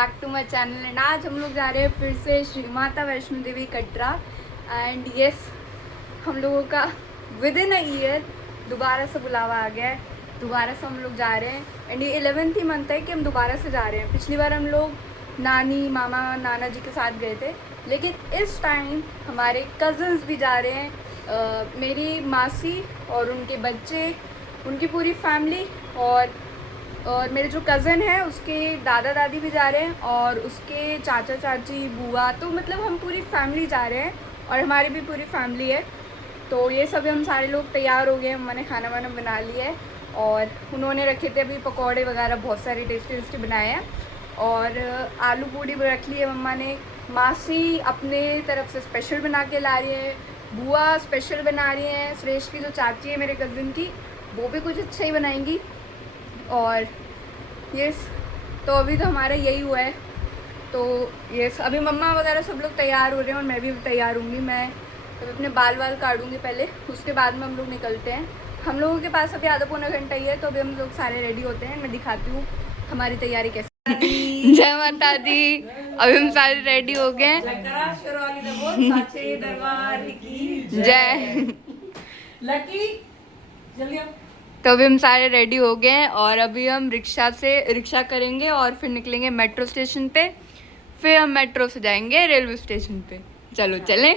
Back to my channel. And आज हम लोग जा रहे हैं फिर से श्री माता वैष्णो देवी कटरा। एंड यस, हम लोगों का विद इन अ ईयर दोबारा से बुलावा आ गया है, दोबारा से हम लोग जा रहे हैं। एंड ये 11th ही मंथ है कि हम दोबारा से जा रहे हैं। पिछली बार हम लोग नानी मामा नाना जी के साथ गए थे, लेकिन इस टाइम हमारे कज़न्स भी जा रहे हैं। मेरी मासी और उनके बच्चे, उनकी पूरी फैमिली और मेरे जो कज़न है उसके दादा दादी भी जा रहे हैं और उसके चाचा चाची बुआ, तो मतलब हम पूरी फैमिली जा रहे हैं और हमारी भी पूरी फैमिली है। तो ये सब हम सारे लोग तैयार हो गए। मैंने खाना वाना बना लिया है और उन्होंने रखे थे अभी पकौड़े वगैरह, बहुत सारे टेस्टी टेस्टी बनाए हैं। और आलू पूड़ी भी रख ली है मम्मा ने। मासी अपने तरफ से स्पेशल बना के ला रही है, बुआ स्पेशल बना रही हैं, सुरेश की जो चाची है मेरे कज़न की, वो भी कुछ अच्छा ही बनाएंगी। और यस, तो अभी तो हमारा यही हुआ है। तो यस, अभी मम्मा वगैरह सब लोग तैयार हो रहे हैं और मैं भी तैयार होंगी। मैं अपने बाल काटूंगी पहले, उसके बाद में हम लोग निकलते हैं। हम लोगों के पास अभी आधा पौना घंटा ही है, तो अभी हम लोग सारे रेडी होते हैं। मैं दिखाती हूँ हमारी तैयारी कैसे। जय माता दी। अभी हम सारे रेडी हो गए। जय। तो अभी हम सारे रेडी हो गए हैं और अभी हम रिक्शा करेंगे और फिर निकलेंगे मेट्रो स्टेशन पे। फिर हम मेट्रो से जाएंगे रेलवे स्टेशन पे। चलो चलें।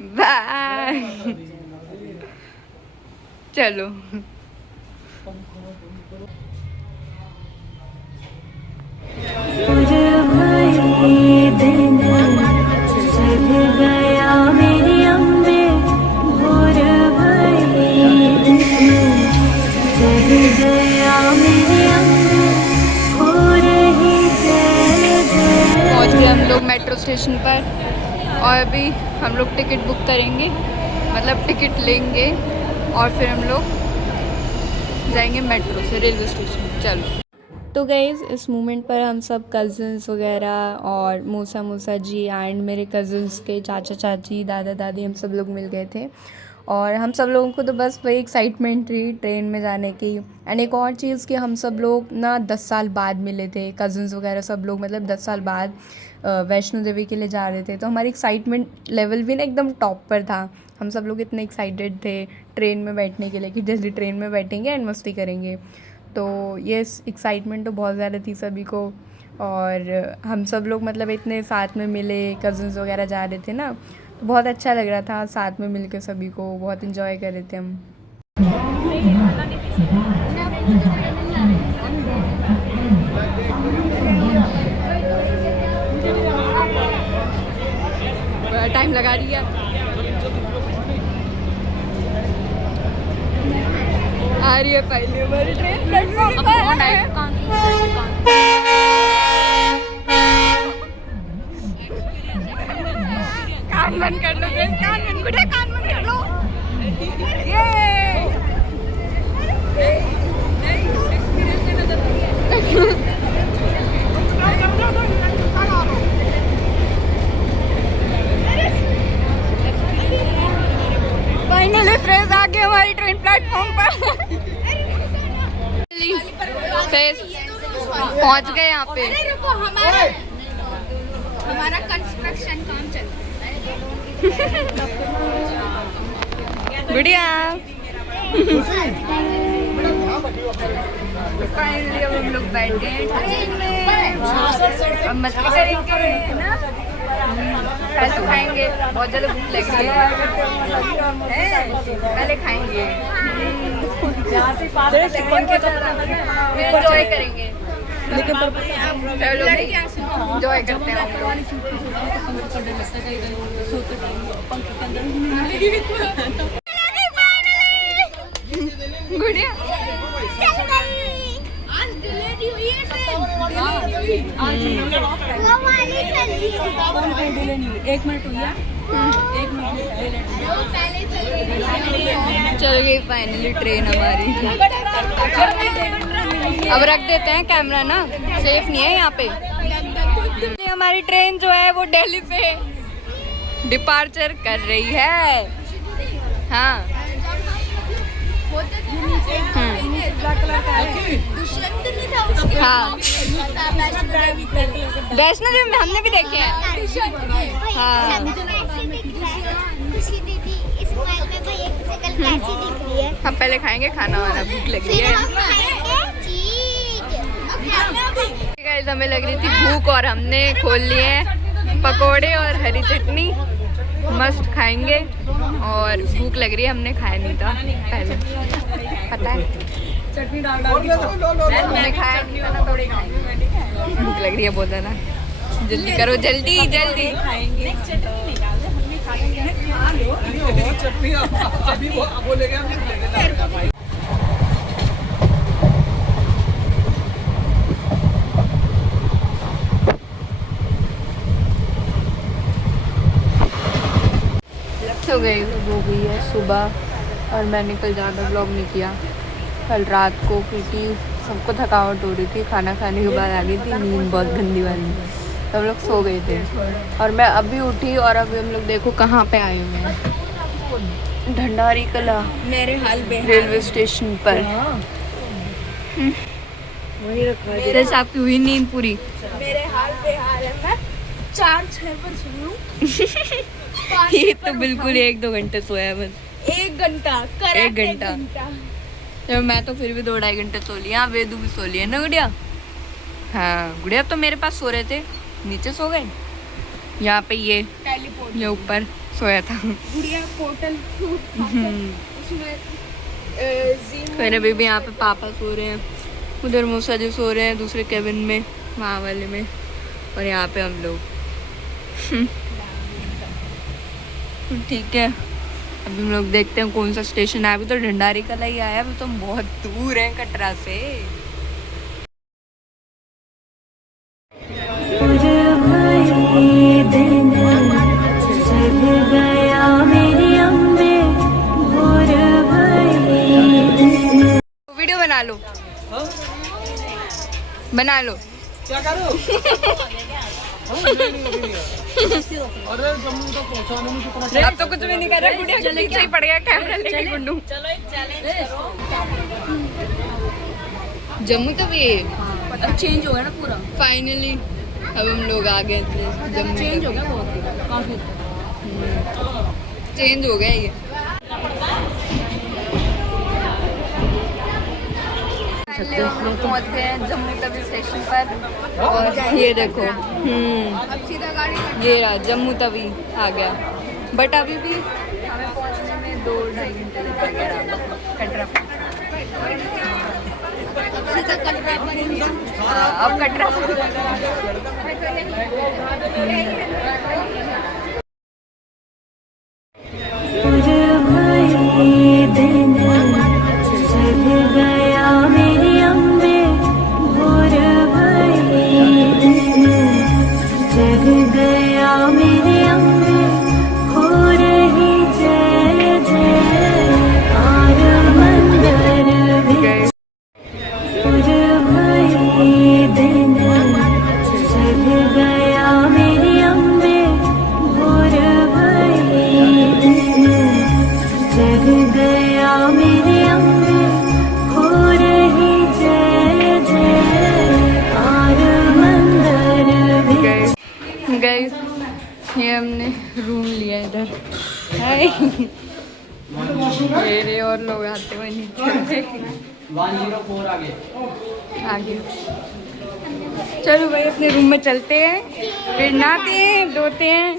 बाय। चलो। पहुंच गए हम लोग मेट्रो स्टेशन पर और अभी हम लोग टिकट बुक करेंगे, मतलब टिकट लेंगे और फिर हम लोग जाएंगे मेट्रो से रेलवे स्टेशन। चलो। तो गाइज़, इस मोमेंट पर हम सब कज़न्स वगैरह और मूसा जी एंड मेरे कज़न्स के चाचा चाची दादा दादी, हम सब लोग मिल गए थे। और हम सब लोगों को तो बस वही एक्साइटमेंट थी ट्रेन में जाने की। एंड एक और चीज़ कि हम सब लोग ना 10 साल बाद मिले थे, कज़न्स वगैरह सब लोग, मतलब 10 साल बाद वैष्णो देवी के लिए जा रहे थे। तो हमारी एक्साइटमेंट लेवल भी ना एकदम टॉप पर था। हम सब लोग इतने एक्साइटेड थे ट्रेन में बैठने के लिए कि जल्दी ट्रेन में बैठेंगे एंड मस्ती करेंगे। तो ये एक्साइटमेंट तो बहुत ज़्यादा थी सभी को। और हम सब लोग मतलब इतने साथ में मिले, कज़न्स वगैरह जा रहे थे ना, तो बहुत अच्छा लग रहा था साथ में मिलकर। सभी को बहुत इन्जॉय कर रहे थे हम। बड़ा टाइम लगा रही है। आ रही है पहली हमारी ट्रेन प्लेटफॉर्म पर है। कान बंद कर लो, कान बंद कर लो। फाइनली फ्रेंड्स आ गए हमारी ट्रेन प्लेटफॉर्म पर। पहुंच गए यहाँ पे। हमारा कंस्ट्रक्शन काम चल रहा है। गुड़िया। फाइनली अब हम लोग बैठ गए अब मस्ती करेंगे ना, पहले तो खाएंगे, बहुत ज़्यादा भूख लग रही है, पहले खाएंगे, फिर एंजॉय करेंगे। एंजॉय करते हैं। गुड़िया एक मिनट हुई है, चल गई फाइनली ट्रेन हमारी। अब रख देते हैं कैमरा ना, सेफ नहीं है यहाँ पे। हमारी ट्रेन जो है वो दिल्ली से डिपार्चर कर रही है। हाँ। दुष्यंत नहीं था उसके हाँ। वैष्णो वैष्णो देवी में हमने भी देखे हैं। हाँ। खुशी दीदी इस मोबाइल में भाई एक शक्ल कैसी दिख रही है। हम पहले खाएंगे खाना वाना, भूख लगी फिर है। हम खाएंगे चीज। गाइस हमें लग रही थी भूख और हमने खोल लिए हैं पकोड़े और हरी चटनी। मस्त खाएंगे और भूख लग रही है, हमने खाया नहीं था पहले, पता है चटनी डाल हमने खाया नहीं था ना, थोड़ी खाएंगे। भूख लग रही है बहुत ज़्यादा, जल्दी करो जल्दी जल्दी। हो गई हो गई है सुबह और मैंने कल ज़्यादा व्लॉग नहीं किया कल रात को, क्योंकि सबको थकावट हो रही थी। खाना खाने के बाद आ गई थी नींद बहुत गंदी वाली, सब लोग सो गए थे और मैं अभी उठी और अभी हम लोग देखो कहाँ पे आए हुए हैं, ढंडारी कला मेरे हाल रेलवे स्टेशन पर। मेरे साहब की हुई नींद पूरी। मेरे हाल बेहाल है। मैं 4-6 पर सोऊं। ये तो बिल्कुल 1-2 घंटे सोया है बस। 1 घंटा करेक्ट 1 घंटा। तो मैं तो फिर भी 2-2.5 घंटे सो लिया। वेदू भी सो लिया ना गुड़िया? हाँ गुड़िया तो मेरे पास सो रहे थे, नीचे सो गए। यहाँ पे ये ऊपर सोया था। गुड़िया पोर्टल उसमें मेरे बेबी यहाँ पे पापा सो रहे हैं, उधर मूसा जी सो रहे हैं दूसरे केबिन में वहाँ वाले में, और यहाँ पे हम लोग। ठीक है अभी हम लोग देखते हैं कौन सा स्टेशन है। अभी तो ढंडारी कला ही आया, अभी तो हम बहुत दूर हैं कटरा से। वीडियो बना लो, बना लो। क्या करो? अरे जम्मू तक पहुंचाने में कितना अब तो कुछ भी नहीं कर रहा, गुड़िया के पीछे ही पड़ गया कैमरा लेके गुड्डू। जम्मू तो भी चेंज हो गया ना पूरा, फाइनली अब हम लोग आ गए थे जम्मू। चेंज हो गया बहुत काफी। चेंज हो गया ये। हम लोग पहुंच गए हैं जम्मू तवी स्टेशन पर और ये देखो अब सीधा गाड़ी ये रहा जम्मू तवी आ गया, बट अभी भी हमें पहुंचने में 2-2.5 घंटे लगेगा कटरा पे। सीधा कटरा पर। हाँ, अब कटरा गाइस ये हमने रूम लिया इधर। हाय ये और लोग आते हुए नीचे 104 आगे। चलो भाई अपने रूम में चलते हैं, फिर नहाते हैं धोते हैं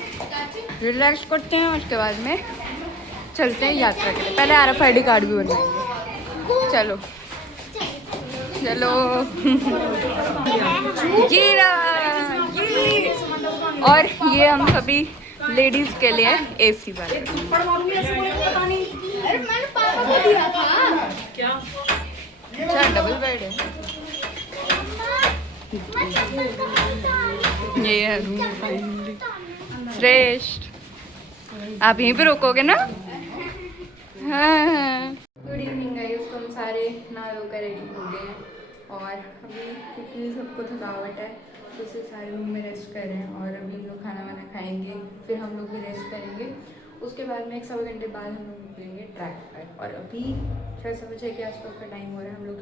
रिलैक्स करते हैं, उसके बाद में चलते हैं यात्रा के लिए। पहले RFID कार्ड भी बनवाएंगे। चलो चलो जीरा और ये हम सभी लेडीज के लिए AC वाले। अच्छा डबल बेड है। ये है रूम फाइनली श्रेष्ठ। आप यहीं पे रुकोगे ना? हाँ। गुड इवनिंग गाइस, तो हम सारे नहा धोकर रेडी हो गए हैं और अभी क्योंकि सबको थकावट है तो इसे सारे रूम में रेस्ट कर रहे हैं और अभी हम लोग खाना वाना खाएंगे, फिर हम लोग भी रेस्ट करेंगे। उसके बाद में 1-1.25 घंटे बाद हम लोग निकलेंगे ट्रैक पर। और अभी 6-6 के आसपास का टाइम हो रहा है। हम लोग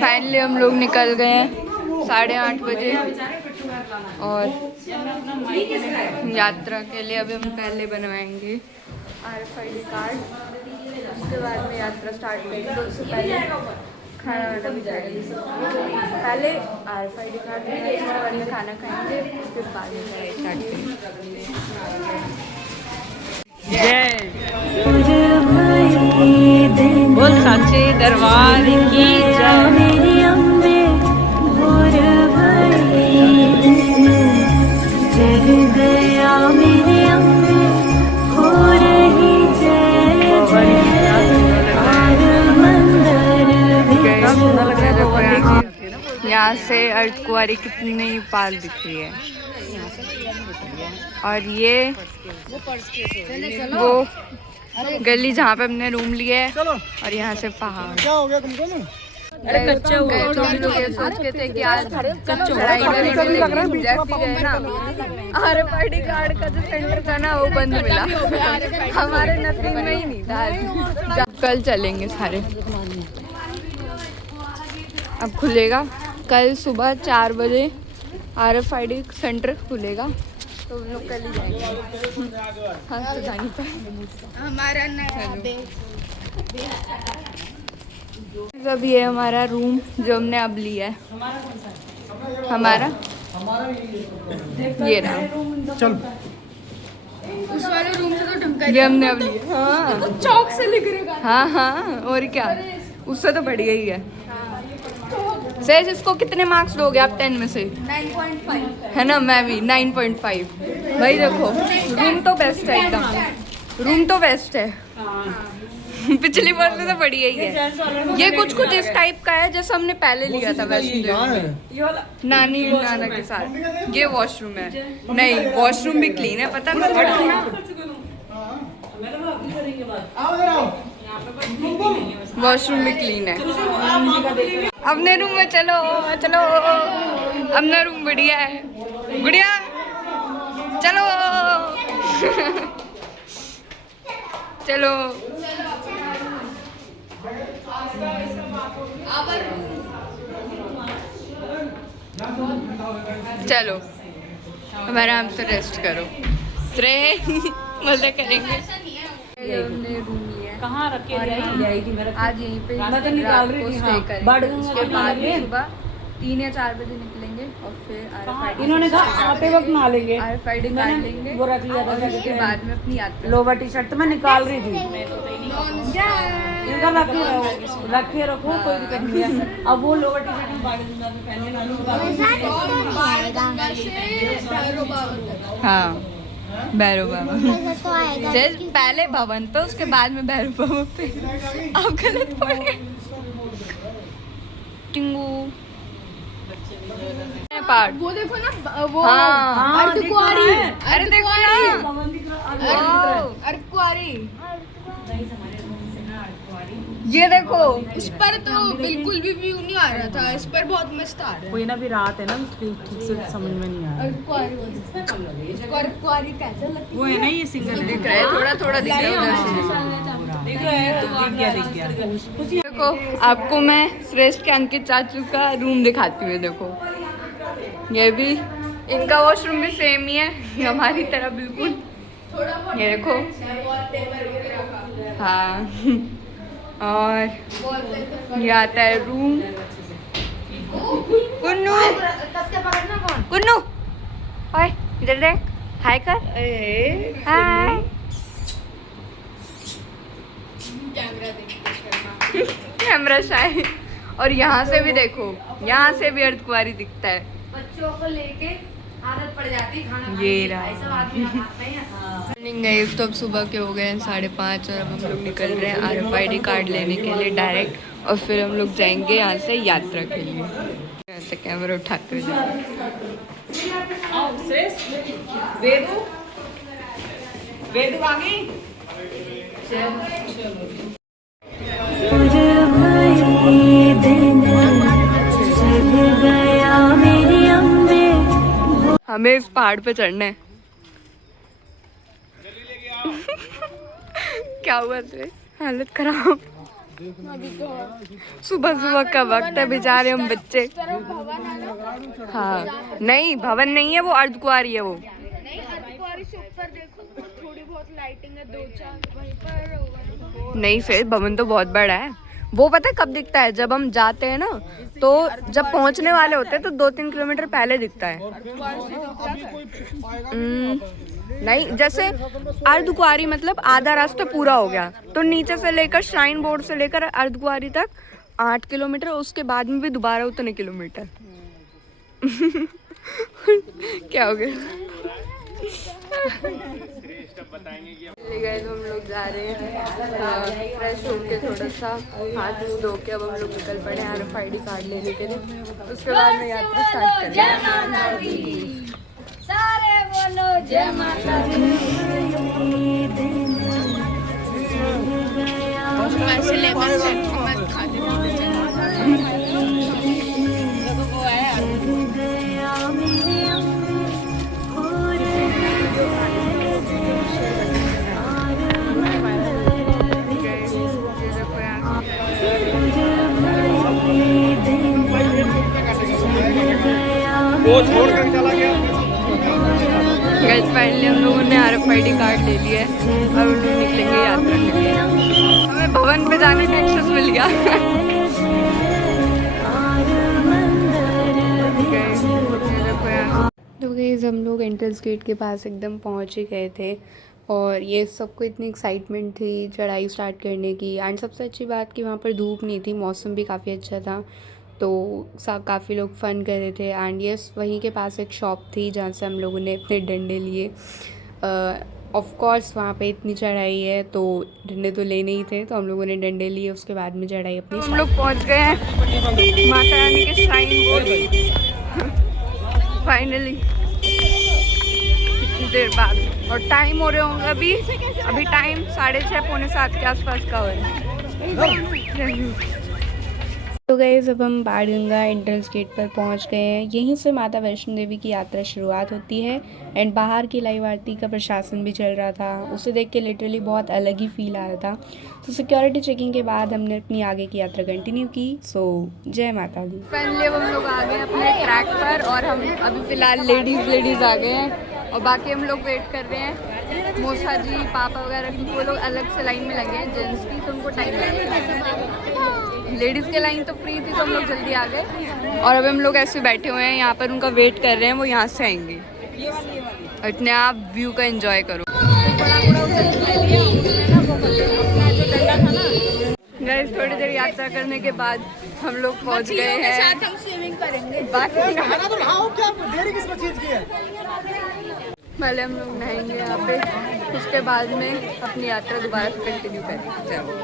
फाइनली हम लोग निकल गए हैं 8:30 बजे और यात्रा के लिए अभी हम पहले बनवाएंगे RFID कार्ड। उसके बाद में यात्रा स्टार्ट करेंगे। तो उससे पहले खाना वाना भी जाएगी। पहले RFID कार्ड लेंगे, उसके बाद में खाना खाएंगे, उसके बाद में स्टार्ट करेंगे। बोल साचे दरबार की जय। यहाँ से अर्धकुंवारी कितनी पाल दिख रही है। और ये वो गली जहाँ पे हमने रूम लिया है और यहाँ से पहाड़। क्या हो गया तुमको ना? अरे कच्चे हो गए तो हम लोग ये सोच के थे कि आज चढ़ाई करने के लिए जैसे गए ना RFID कार्ड का जो सेंटर था ना वो बंद मिला। हमारे नसीब में ही नहीं था। कल चलेंगे सारे। अब खुलेगा कल सुबह 4 बजे RFID सेंटर खुलेगा तो हम लोग कल ही जाएंगे। हाँ तो जानी पाएंगे। हमारा नया अब ये हमारा रूम जो हमने अब लिया है। हमारा ये रहा। चल उस वाले रूम से तो ढंग ये हमने अब लिया। हाँ चौक से लिख रहे हाँ हाँ और क्या, उससे तो बढ़िया ही है। सैज इसको कितने मार्क्स दोगे आप 10 में से? 9.5 है ना, मैं भी 9.5। भाई देखो रूम तो बेस्ट है एकदम, रूम तो बेस्ट है। पिछली बार से तो बढ़िया ही है। ये कुछ कुछ इस टाइप का है जैसे हमने पहले लिया था वैष्णो देवी नानी नाना के साथ। ये वॉशरूम है, नहीं वॉशरूम भी क्लीन है, पता है। वॉशरूम भी क्लीन है। अपने रूम में चलो चलो, अपना रूम बढ़िया है, बढ़िया चलो चलो चलो अब आराम से रेस्ट करो। मजा करेंगे। हमने रूम लिया है। कहाँ रखे और आई थी मेरा आज यहीं पे मैं तो निकाल रही थी। हाँ, बाढ़ उसके बाद में सुबह 3 या 4 बजे निकलेंगे और फिर RFID इन्होंने कहा आते वक्त नहा लेंगे। RFID कार्ड लेंगे वो रख लिया था और उसके बाद में अपनी यात्रा। लोवर टी शर्ट तो मैं निकाल रही थी। इनका रखे रखो कोई दिक्कत नहीं है। अब वो लोवर टी शर्ट पहने हाँ भैरव बाबा तो आएगा जैसे पहले भवन पे उसके बाद में भैरव बाबा पे। आप गलत पढ़े। टिंगू पार्ट वो देखो ना वो हाँ अर्धकुंवारी। अरे देखो ना अर्धकुंवारी ये देखो। उस पर तो बिल्कुल भी व्यू नहीं आ रहा था, इस पर बहुत मस्त आ रहा है। कोई ना भी रात है ना, ठीक से समझ में नहीं आ रहा। अर्धकुंवारी कैसा लगता वो है ना ये सिंगल दिख रहा है, थोड़ा थोड़ा दिख रहा है उधर से। दिख रहा है तो दिख गया। देखो आपको मैं श्रेष्ठ के अंकित चाचू का रूम दिखाती हूँ। देखो ये भी इनका वॉशरूम भी सेम ही है हमारी तरह बिल्कुल। ये देखो हाँ। और ये आता है रूम। कुन्नू कुन्नू ओए इधर देख, हाय कर, हाय। Camera shy. और यहाँ से भी देखो, यहाँ से भी अर्धकुंवारी दिखता है। बच्चों को लेके आदत पड़ जाती है खाना ये रहा। गए तो अब सुबह के हो गए हैं 5:30 और अब हम लोग निकल रहे हैं RFID कार्ड लेने के लिए डायरेक्ट। और फिर हम लोग जाएंगे यहाँ से यात्रा के लिए। यहाँ से कैमरा उठाते हुए हमें इस पहाड़ पे चढ़ना है। क्या हुआ तेरे? हालत खराब। सुबह सुबह का वक्त है, बेचारे हम बच्चे। हाँ नहीं, भवन नहीं है वो, अर्धकुंवारी है वो। नहीं, अर्धकुंवारी से ऊपर देखो थोड़ी बहुत लाइटिंग है, 2-4 वहीं पर होगा। नहीं फिर भवन तो बहुत बड़ा है। वो पता है कब दिखता है? जब हम जाते हैं ना, तो जब पहुंचने वाले होते हैं तो 2-3 किलोमीटर पहले दिखता है। नहीं, जैसे अर्धकुंवारी मतलब आधा रास्ता पूरा हो गया, तो नीचे से लेकर श्राइन बोर्ड से लेकर अर्धकुंवारी तक 8 किलोमीटर, उसके बाद में भी दोबारा उतने किलोमीटर। क्या हो गया? गए तो हम लोग जा रहे हैं फ्रेश होके, थोड़ा सा हाथ मुँह धो के अब हम लोग निकल पड़े हैं RFID कार्ड लेने के लिए। उसके बाद में यात्रा स्टार्ट करेंगे। सारे बोलो जय माता दी। ऐसे लेमन मत खा वो छोड़ कर चला गया। गाइस फाइनली हम लोगों ने RFID कार्ड ले लिया है, अब हम लोग निकलेंगे यात्रा के लिए। हमें भवन पे जाने का एक्सेस मिल गया। तो गाइस हम लोग एंट्रेंस गेट के पास एकदम पहुंच ही गए थे, और ये सबको इतनी एक्साइटमेंट थी चढ़ाई स्टार्ट करने की। एंड सबसे अच्छी बात कि वहाँ पर धूप नहीं थी, मौसम भी काफ़ी अच्छा था, तो सब काफ़ी लोग फ़न कर रहे थे। एंड यस, वहीं के पास एक शॉप थी जहाँ से हम लोगों ने अपने डंडे लिए। ऑफ कोर्स वहाँ पे इतनी चढ़ाई है तो डंडे तो लेने ही थे, तो हम लोगों ने डंडे लिए, उसके बाद में चढ़ाई अपनी। हम लोग पहुँच गए हैं माता रानी के श्राइन बोर्ड फाइनली, इतनी देर बाद। और टाइम हो रहे होंगे अभी टाइम 6:30 पौने 7 के आसपास का हो रहा है। तो गाइस अब हम बाणगंगा एंट्रेंस गेट पर पहुंच गए हैं। यहीं से माता वैष्णो देवी की यात्रा शुरुआत होती है। एंड बाहर की लाइव आरती का प्रशासन भी चल रहा था, उसे देख के लिटरली बहुत अलग ही फील आ रहा था। तो सिक्योरिटी चेकिंग के बाद हमने अपनी आगे की यात्रा कंटिन्यू की। सो जय माता दी। फाइनली हम लोग आ गए अपने ट्रैक पर, और हम अभी फ़िलहाल लेडीज़ आ गए हैं, और बाकी हम लोग वेट कर रहे हैं। मौसा जी, पापा वगैरह की, वो लोग अलग से लाइन में लगे हैं जेंट्स की, तो उनको टाइम लगेगा। लेडीज़ के लाइन तो फ्री थी तो हम लोग जल्दी आ गए, और अब हम लोग ऐसे बैठे हुए हैं यहाँ पर, उनका वेट कर रहे हैं, वो यहाँ से आएंगे। और इतने आप व्यू का एंजॉय करो। गाइस थोड़ी देर यात्रा करने के बाद हम लोग पहुँच गए हैं। साथ हम स्विमिंग करेंगे। बाकी तो नहाओ, क्या देरी किस चीज की है? पहले हम लोग नहाएंगे यहाँ पे, उसके बाद में अपनी यात्रा दोबारा से कंटिन्यू करेंगे। चलो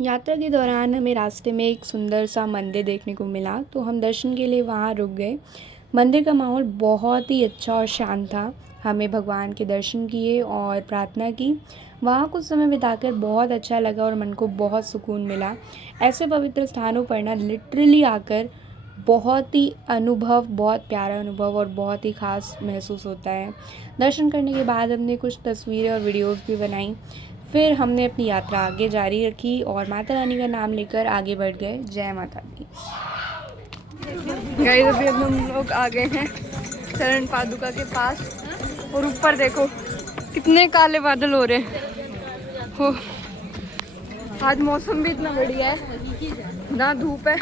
यात्रा के दौरान हमें रास्ते में एक सुंदर सा मंदिर देखने को मिला, तो हम दर्शन के लिए वहाँ रुक गए। मंदिर का माहौल बहुत ही अच्छा और शांत था। हमें भगवान के दर्शन किए और प्रार्थना की। वहाँ कुछ समय बिताकर बहुत अच्छा लगा और मन को बहुत सुकून मिला। ऐसे पवित्र स्थानों पर ना लिटरली आकर बहुत ही बहुत प्यारा अनुभव और बहुत ही ख़ास महसूस होता है। दर्शन करने के बाद हमने कुछ तस्वीरें और वीडियोज़ भी बनाई। फिर हमने अपनी यात्रा आगे जारी रखी और माता रानी का नाम लेकर आगे बढ़ गए। जय माता दी। गाइस अभी हम लोग आ गए हैं चरण पादुका के पास, और ऊपर देखो कितने काले बादल हो रहे हैं। हो आज मौसम भी इतना बढ़िया है, ना धूप है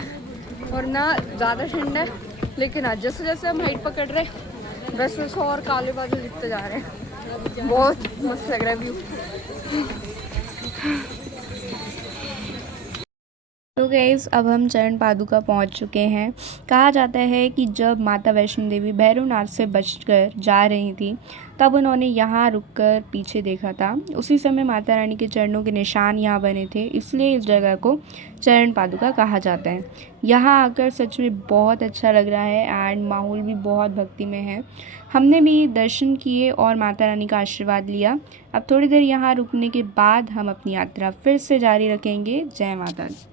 और ना ज़्यादा ठंड है, लेकिन आज जैसे जैसे हम हाइट पकड़ रहे हैं वैसे वैसे और काले बादल दिखते जा रहे हैं। बहुत मस्त लग रहा है व्यू। तो गाइस अब हम चरण पादुका पहुंच चुके हैं। कहा जाता है कि जब माता वैष्णो देवी भैरवनाथ से बचकर जा रही थी तब उन्होंने यहाँ रुककर पीछे देखा था। उसी समय माता रानी के चरणों के निशान यहाँ बने थे, इसलिए इस जगह को चरण पादुका कहा जाता है। यहाँ आकर सच में बहुत अच्छा लग रहा है एंड माहौल भी बहुत भक्तिमय है। हमने भी दर्शन किए और माता रानी का आशीर्वाद लिया। अब थोड़ी देर यहाँ रुकने के बाद हम अपनी यात्रा फिर से जारी रखेंगे। जय माता दी।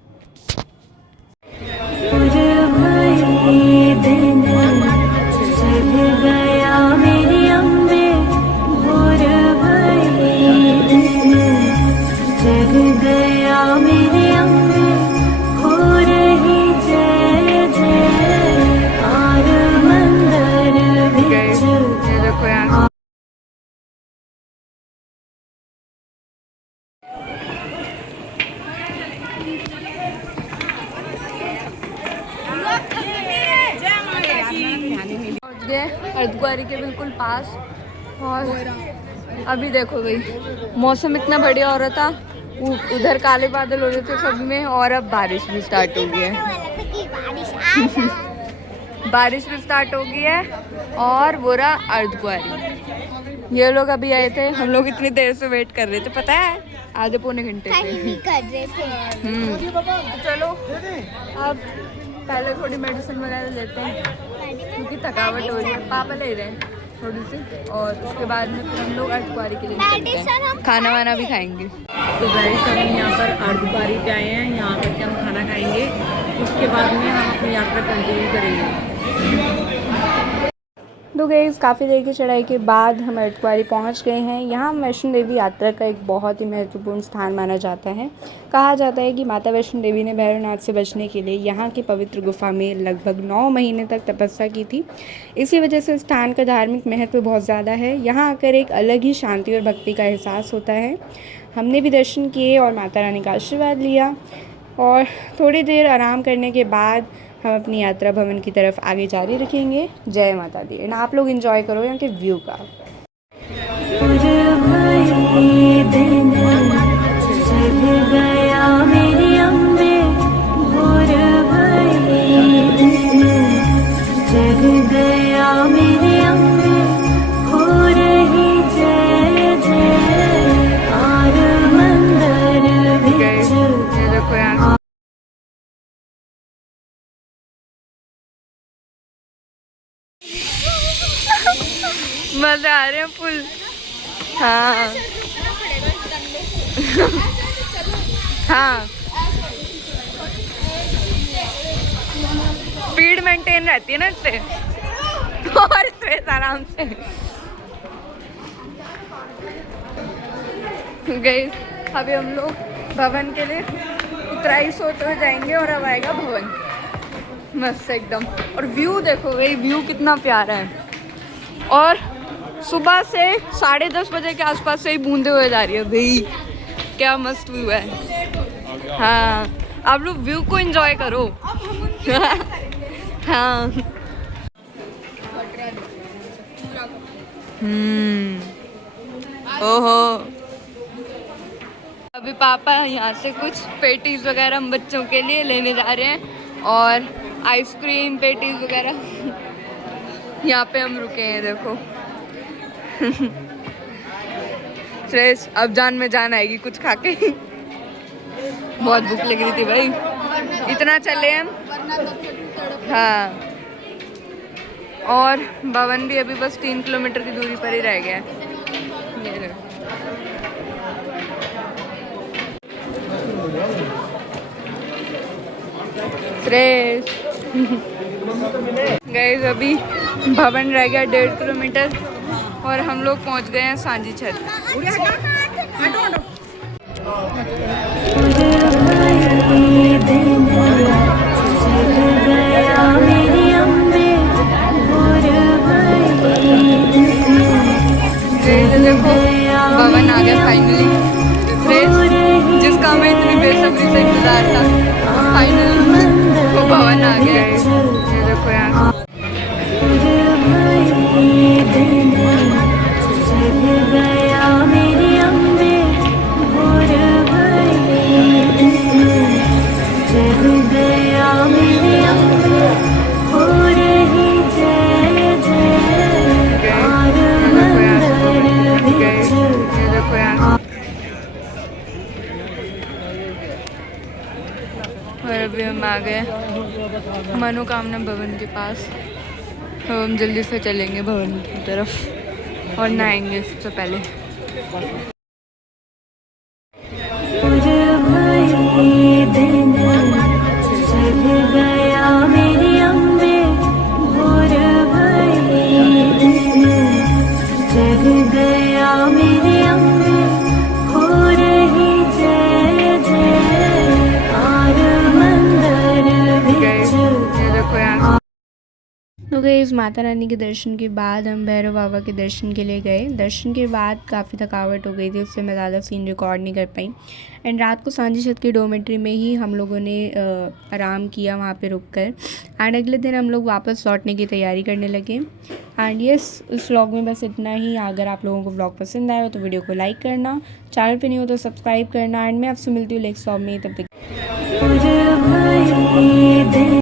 पहुंच गए अर्धकुंवारी के बिल्कुल पास और अभी देखो भाई मौसम इतना बढ़िया हो रहा था, उधर काले बादल हो रहे थे सभी में और अब बारिश भी स्टार्ट हो गई है। बारिश भी स्टार्ट हो गई है और वो रहा अर्धकुंवारी। ये लोग अभी आए थे, हम लोग इतनी देर से वेट कर रहे थे, पता है आधे पौने घंटे से कर रहे थे। तो चलो अब पहले थोड़ी मेडिसिन वगैरह लेते हैं क्योंकि थकावट हो रही है। पापा ले रहे हैं थोड़ी सी और उसके बाद में फिर हम लोग अर्धकुंवारी के लिए निकलते हैं, खाना वाना भी खाएंगे। तो गाइस हम यहाँ पर अर्धकुंवारी पे आए हैं, यहाँ पर हम खाना खाएंगे, उसके बाद में हम अपनी यात्रा कंटिन्यू करेंगे। तो गाइस काफ़ी देर की चढ़ाई के बाद हम अर्धकुंवारी पहुँच गए हैं। यहाँ वैष्णो देवी यात्रा का एक बहुत ही महत्वपूर्ण स्थान माना जाता है। कहा जाता है कि माता वैष्णो देवी ने भैरवनाथ से बचने के लिए यहाँ की पवित्र गुफा में लगभग 9 महीने तक तपस्या की थी। इसी वजह से स्थान का धार्मिक महत्व बहुत ज़्यादा है। यहाँ आकर एक अलग ही शांति और भक्ति का एहसास होता है। हमने भी दर्शन किए और माता रानी का आशीर्वाद लिया और थोड़ी देर आराम करने के बाद हम अपनी यात्रा भवन की तरफ आगे जारी रखेंगे। जय माता दी। एंड आप लोग एंजॉय करो यहाँ के व्यू का। मजा आ रहे हैं फुल। हाँ हाँ स्पीड मेंटेन रहती है ना इससे और स्ट्रेस आराम से। गए अभी हम लोग भवन के लिए उतराई सोते हुए जाएंगे और अब आएगा भवन मस्त एकदम। और व्यू देखो भाई, व्यू कितना प्यारा है और सुबह से 10:30 बजे के आसपास से ही बूंदे हुए जा रही है भाई, क्या मस्त व्यू है। हाँ आप लोग व्यू को एंजॉय करो। हाँ ओहो अभी पापा यहाँ से कुछ पेटीज वगैरह हम बच्चों के लिए लेने जा रहे हैं और आइसक्रीम पेटीज वगैरह यहाँ पे हम रुके हैं। देखो फ्रेश अब जान में जान आएगी कुछ खा के। बहुत भूख लग रही थी भाई, इतना चले हम। हाँ और भवन भी अभी बस 3 किलोमीटर की दूरी पर ही रह गया है। ये फ्रेश गाइस अभी भवन रह गया 1.5 किलोमीटर और हम लोग पहुंच गए हैं सांझी छत। देखो भवन आ गया फाइनली, जिसका हमें इतनी बेसब्री से इंतजार था। फाइनली वो भवन आ गया है। ये देखो यार जग अभी हम आ गए मनोकामना भवन के पास। तो हम जल्दी से चलेंगे भवन की तरफ और नहाएंगे सबसे पहले। तो गाइस माता रानी के दर्शन के बाद हम भैरव बाबा के दर्शन के लिए गए। दर्शन के बाद काफ़ी थकावट हो गई थी, उससे मैं ज़्यादा सीन रिकॉर्ड नहीं कर पाई। एंड रात को सांझी छत की डोमेट्री में ही हम लोगों ने आराम किया वहाँ पे रुककर। एंड अगले दिन हम लोग वापस लौटने की तैयारी करने लगे। एंड यस, इस व्लॉग में बस इतना ही। अगर आप लोगों को व्लॉग पसंद आया हो तो वीडियो को लाइक करना, चैनल पर नहीं हो तो सब्सक्राइब करना। एंड मैं आपसे मिलती हूँ नेक्स्ट व्लॉग में। तब तक